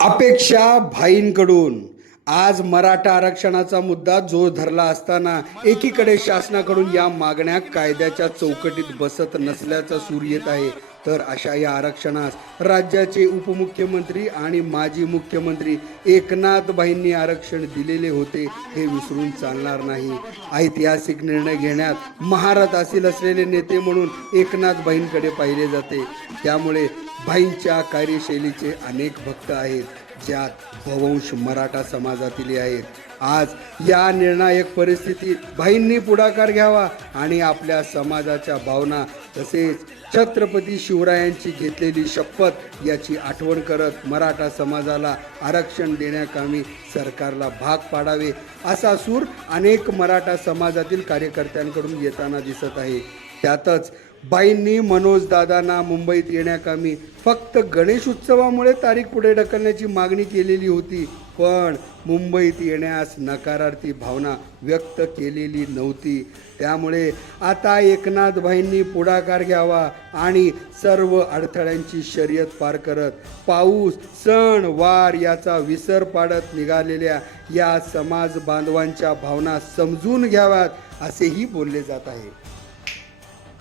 अपेक्षा भाईंकडून आज मराठा आरक्षणाचा मुद्दा जोर धरला असताना एकीकडे शासनाकडून या मागण्या कायद्याच्या चौकटीत बसत नसल्याचा सूर येत आहे, तर अशा या आरक्षणास राज्याचे उपमुख्यमंत्री आणि माजी मुख्यमंत्री एकनाथ भाईंनी आरक्षण दिलेले होते हे विसरून चालणार नाही। ऐतिहासिक निर्णय घेण्यात महारथ असलेले नेते म्हणून एकनाथ भाईंकडे पाहिले जाते, त्यामुळे भाईंच्या कार्यशैलीचे अनेक भक्त आहेत, ज्यात भवंश मराठा समाजातील आहेत। आज या निर्णायक परिस्थितीत भाईंनी पुढाकार घ्यावा आणि आपल्या समाजाच्या भावना तसेच छत्रपती शिवरायांची घेतलेली शपथ याची आठवण करत मराठा समाजाला आरक्षण देण्याकामी सरकारला भाग पाडावे असा सूर अनेक मराठा समाजातील कार्यकर्त्यांकडून येताना दिसत आहे। त्यातच भाईंनी मनोज दादांना मुंबईत येण्याकामी फक्त गणेश उत्सवामुळे तारीख पुढे ढकलण्याची मागणी केलेली होती, पण मुंबईत येण्यास नकारार्थी भावना व्यक्त केलेली नव्हती। त्यामुळे आता एकनाथ भाईंनी पुढाकार घ्यावा आणि सर्व अडथळ्यांची शर्यत पार करत पाऊस सण वार याचा विसर पाडत निघालेल्या या समाज बांधवांच्या भावना समजून घ्याव्यात असेही बोलले जात आहे।